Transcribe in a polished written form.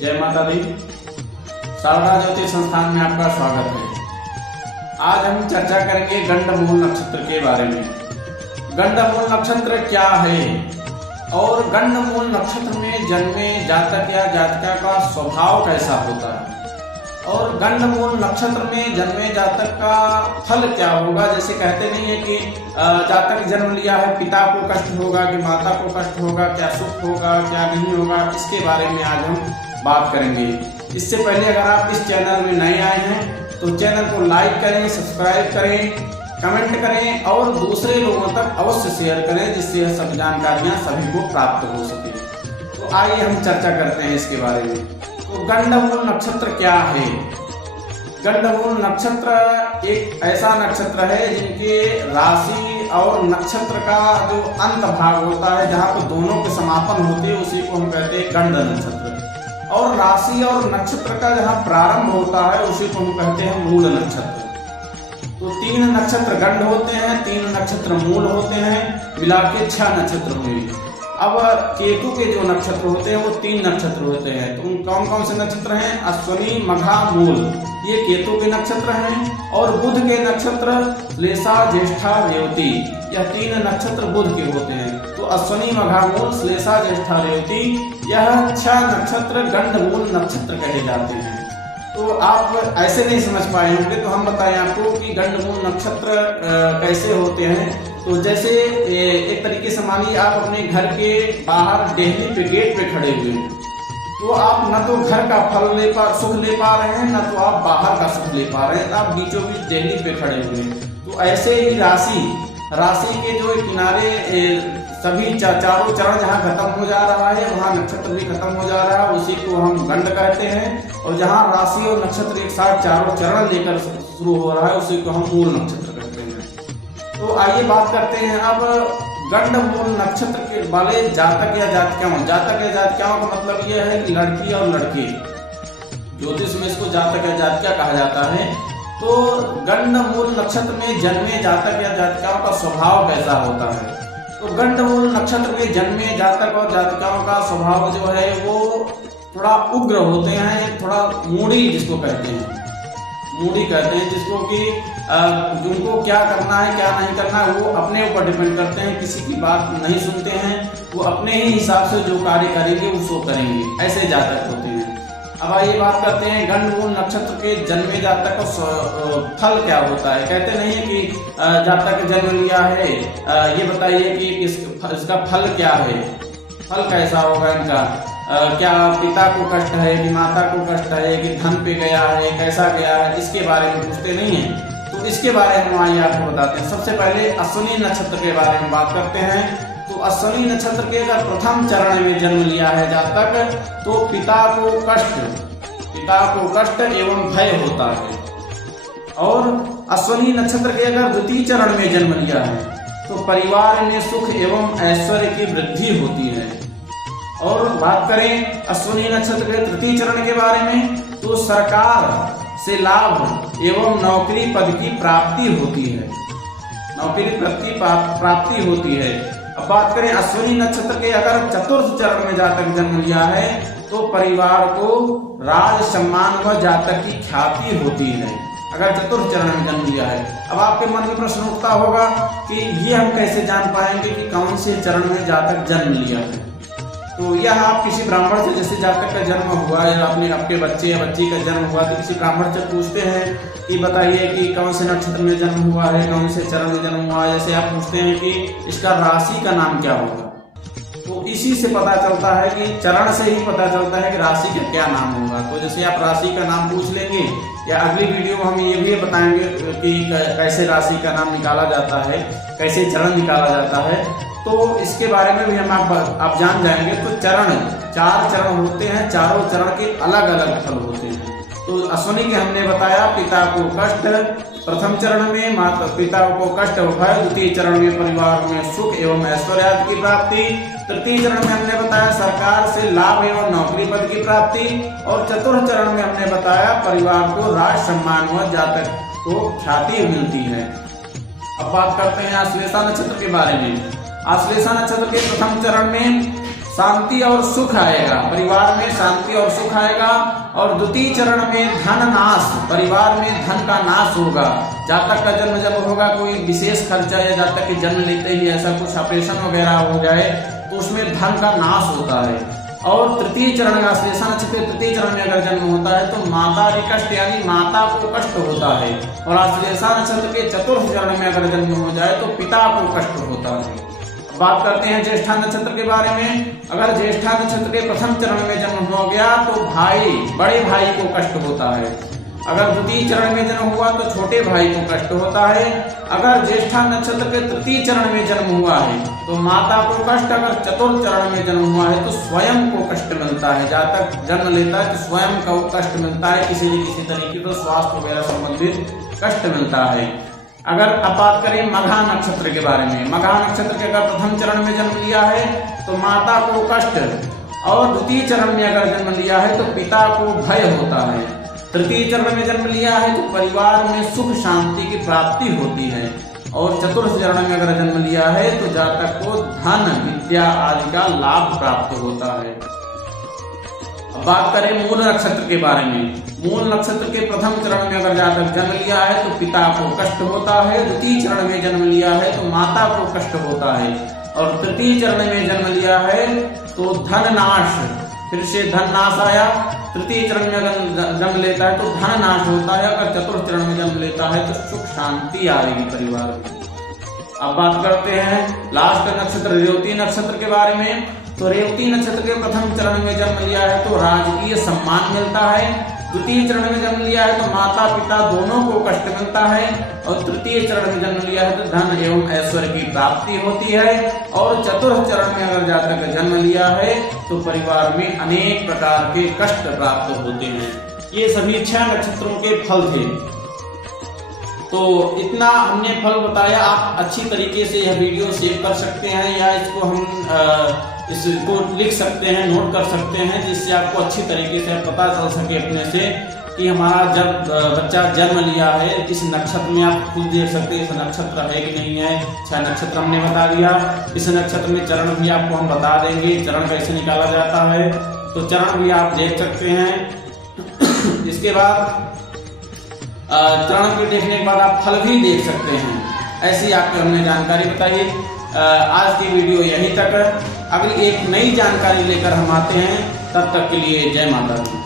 जय माता दी। शारदा ज्योतिष संस्थान में आपका स्वागत है। आज हम चर्चा करेंगे गंडमूल नक्षत्र के बारे में। गंडमूल नक्षत्र क्या है और गंडमूल नक्षत्र में जन्मे जातक या जातिका का स्वभाव कैसा होता है और गंडमूल नक्षत्र में जन्मे जातक का फल क्या होगा। जैसे कहते नहीं है कि जातक जन्म लिया है, पिता को कष्ट होगा कि माता को कष्ट होगा, क्या सुख होगा क्या नहीं होगा, इसके बारे में आज हम बात करेंगे। इससे पहले अगर आप इस चैनल में नए आए हैं तो चैनल को लाइक करें, सब्सक्राइब करें, कमेंट करें और दूसरे लोगों तक अवश्य शेयर करें, जिससे यह सब जानकारियां सभी को प्राप्त हो सके। तो आइए हम चर्चा करते हैं इसके बारे में। तो गंडमूल नक्षत्र क्या है? गंडमूल नक्षत्र एक ऐसा नक्षत्र है जिनके राशि और नक्षत्र का जो अंत भाग होता है, जहाँ पर दोनों के समापन होते हैं, उसी को हम कहते हैं गंड नक्षत्र। और राशि और नक्षत्र का जहाँ प्रारंभ होता है उसी को हम कहते हैं मूल नक्षत्र। तो 3 नक्षत्र गंड होते हैं, 3 नक्षत्र मूल होते हैं, मिला के 6 नक्षत्र हुए। अब केतु के जो नक्षत्र होते हैं वो 3 नक्षत्र होते हैं। तो कौन कौन से नक्षत्र हैं? अश्विनी, मघा, मूल, ये केतु के नक्षत्र हैं। और बुध के नक्षत्र श्लेषा, ज्येष्ठा, रेवती, यह 3 नक्षत्र बुध के होते हैं। तो अश्विनी, मघा, मूल, श्लेषा, ज्येष्ठा, रेवती, यह 6 नक्षत्र गंडमूल नक्षत्र कहे जाते हैं। तो आप ऐसे नहीं समझ पाए होंगे, तो हम बताएं आपको कि गंडमूल नक्षत्र कैसे होते हैं। तो जैसे एक तरीके से मानिए आप अपने घर के बाहर डेहली पे गेट पे खड़े हुए हैं, तो आप न तो घर का सुख ले पा रहे हैं, न तो आप बाहर का सुख ले पा रहे हैं, तो आप बीचों बीच डेहली पे खड़े हुए हैं। तो ऐसे ही राशि के जो किनारे सभी चारों चरण जहाँ खत्म हो जा रहा है वहाँ नक्षत्र भी खत्म हो जा रहा है, उसी को हम गंड कहते हैं। और जहाँ राशि और नक्षत्र एक साथ चारों चरण लेकर शुरू हो रहा है उसी को हम मूल नक्षत्र कहते हैं। तो आइए बात करते हैं अब गंडमूल नक्षत्र के वाले जातक या जातिकाओं। जातक या जातिकाओं का मतलब यह है कि लड़की और लड़के, ज्योतिष में इसको जातक या जातिका कहा जाता है। तो गंडमूल नक्षत्र में जन्मे जातक या जातिकाओं का स्वभाव कैसा होता है? तो गंडमूल नक्षत्र में जन्मे जातक और जातिकाओं का स्वभाव जो है वो थोड़ा उग्र होते हैं, थोड़ा मूडी जिसको कहते हैं, मूडी कहते हैं, जिसको कि जिनको क्या करना है क्या नहीं करना है वो अपने ऊपर डिपेंड करते हैं, किसी की बात नहीं सुनते हैं, वो अपने ही हिसाब से जो कार्य करेंगे वो सो करेंगे, ऐसे जातक होते हैं। अब आइए बात करते हैं गंडमूल नक्षत्र के जन्मे जातक का फल क्या होता है। कहते नहीं है कि जातक जन्म लिया है, ये बताइए कि इसका फल क्या है, फल कैसा होगा इनका, क्या पिता को कष्ट है कि माता को कष्ट है कि धन पे गया है, कैसा गया है, इसके बारे में पूछते नहीं है। तो इसके बारे में आइए आपको बताते हैं। सबसे पहले अश्विनी नक्षत्र के बारे में बात करते हैं। तो अश्विनी नक्षत्र के अगर प्रथम चरण में जन्म लिया है जातक तो पिता को कष्ट एवं भय होता है। और अश्विनी नक्षत्र के अगर द्वितीय चरण में जन्म लिया है तो परिवार में सुख एवं ऐश्वर्य की वृद्धि होती है। और बात करें अश्विनी नक्षत्र के तृतीय चरण के बारे में तो सरकार से लाभ एवं नौकरी पद की प्राप्ति होती है, नौकरी पद की प्राप्ति होती है। अब बात करें अश्विनी नक्षत्र के अगर चतुर्थ चरण में जातक जन्म लिया है तो परिवार को राज सम्मान व जातक की ख्याति होती है, अगर चतुर्थ चरण में जन्म लिया है। अब आपके मन में प्रश्न उठता होगा कि ये हम कैसे जान पाएंगे कि कौन से चरण में जातक जन्म लिया है। तो यह आप किसी ब्राह्मण से, जैसे जातक का जन्म हुआ या आपके बच्चे या बच्ची का जन्म हुआ, तो किसी ब्राह्मण से पूछते हैं कि बताइए कि कौन से नक्षत्र में जन्म हुआ है, कौन से चरण में जन्म हुआ है। जैसे आप पूछते हैं कि इसका राशि का नाम क्या होगा, तो इसी से पता चलता है कि चरण से ही पता चलता है कि राशि का क्या नाम होगा। तो जैसे आप राशि का नाम पूछ लेंगे या अगली वीडियो में हम ये भी बताएंगे कि कैसे राशि का नाम निकाला जाता है, कैसे चरण निकाला जाता है, तो इसके बारे में भी हम आप जान जाएंगे। तो 4 चरण होते हैं, चारों चरण के अलग अलग फल होते हैं। तो अश्विनी के हमने बताया पिता को कष्ट, प्रथम चरण में माता पिता को कष्ट भय, द्वितीय चरण में परिवार में सुख एवं ऐश्वर्य की प्राप्ति, तृतीय चरण में हमने बताया सरकार से लाभ एवं नौकरी पद की प्राप्ति, और चतुर्थ चरण में हमने बताया परिवार को राज सम्मान व जातक को ख्याति मिलती है। अब बात करते हैं आश्लेषा नक्षत्र के बारे में। आश्लेषा नक्षत्र के प्रथम चरण में शांति और सुख आएगा, परिवार में शांति और सुख आएगा। और द्वितीय चरण में धन नाश, परिवार में धन का नाश होगा। जातक का जन्म जब होगा, कोई विशेष खर्चा या जातक के जन्म लेते ही ऐसा कुछ ऑपरेशन वगैरह हो जाए तो उसमें धन का नाश होता है। और तृतीय चरण में आश्लेषा नक्षत्र के तृतीय चरण में अगर जन्म होता है तो माता कष्ट यानी माता को कष्ट होता है। और आश्लेषा नक्षत्र के चतुर्थ चरण में अगर जन्म हो जाए तो पिता को कष्ट होता है। बात करते हैं ज्येष्ठा नक्षत्र के बारे में। अगर ज्येष्ठा नक्षत्र के प्रथम चरण में जन्म हो गया तो भाई, बड़े भाई को कष्ट होता है। अगर द्वितीय चरण में जन्म हुआ तो छोटे भाई को कष्ट होता है। अगर ज्येष्ठा नक्षत्र के तृतीय चरण में जन्म हुआ है तो माता को कष्ट। अगर चतुर्थ चरण में जन्म हुआ है तो स्वयं को कष्ट मिलता है। जातक जन्म लेता है तो स्वयं को कष्ट मिलता है, किसी न किसी तरीके से स्वास्थ्य वगैरह संबंधित कष्ट मिलता है। अगर अब बात करें मघा नक्षत्र के बारे में, मघा नक्षत्र के अगर प्रथम चरण में जन्म लिया है तो माता को कष्ट, और द्वितीय चरण में अगर जन्म लिया है तो पिता को भय होता है। तृतीय चरण में जन्म लिया है तो परिवार में सुख शांति की प्राप्ति होती है। और चतुर्थ चरण में अगर जन्म लिया है तो जातक को धन विद्या आदि का लाभ प्राप्त होता है। अब बात करें मूल नक्षत्र के बारे में। मूल नक्षत्र के प्रथम चरण में अगर जातक जन्म लिया है तो पिता को कष्ट होता है। द्वितीय चरण में जन्म लिया है तो माता को कष्ट होता है। और तृतीय चरण में जन्म लिया है तो धन नाश, फिर से धन नाश आया। तृतीय चरण में अगर जन्म लेता है तो धन नाश होता है। अगर चतुर्थ चरण में जन्म लेता है तो सुख शांति आएगी परिवार में। अब बात करते हैं लास्ट नक्षत्र रेवती नक्षत्र के बारे में। तो रेवती नक्षत्र के प्रथम चरण में जन्म लिया है तो राजकीय सम्मान मिलता है। द्वितीय चरण में जन्म लिया है तो माता पिता दोनों को कष्ट मिलता है। और तृतीय चरण में जन्म लिया है तो धन एवं ऐश्वर्य की प्राप्ति होती है। और चतुर्थ चरण में अगर जातक जन्म लिया है तो परिवार में अनेक प्रकार के कष्ट प्राप्त होते हैं। ये सभी 6 नक्षत्रों के फल थे। तो इतना हमने फल बताया। आप अच्छी तरीके से यह वीडियो सेव कर सकते हैं या इसको हम इसको लिख सकते हैं, नोट कर सकते हैं, जिससे आपको अच्छी तरीके से पता चल सके अपने से कि हमारा जब बच्चा जन्म लिया है इस नक्षत्र में। आप खुद देख सकते हैं इस नक्षत्र है कि नहीं है। 6 नक्षत्र हमने बता दिया। इस नक्षत्र में चरण भी आपको हम बता देंगे, चरण कैसे निकाला जाता है, तो चरण भी आप देख सकते हैं। इसके बाद चरण के देखने के बाद आप फल भी देख सकते हैं। ऐसी आपको हमने जानकारी बताई। आज की वीडियो यहीं तक। अगली एक नई जानकारी लेकर हम आते हैं, तब तक के लिए जय माता दी।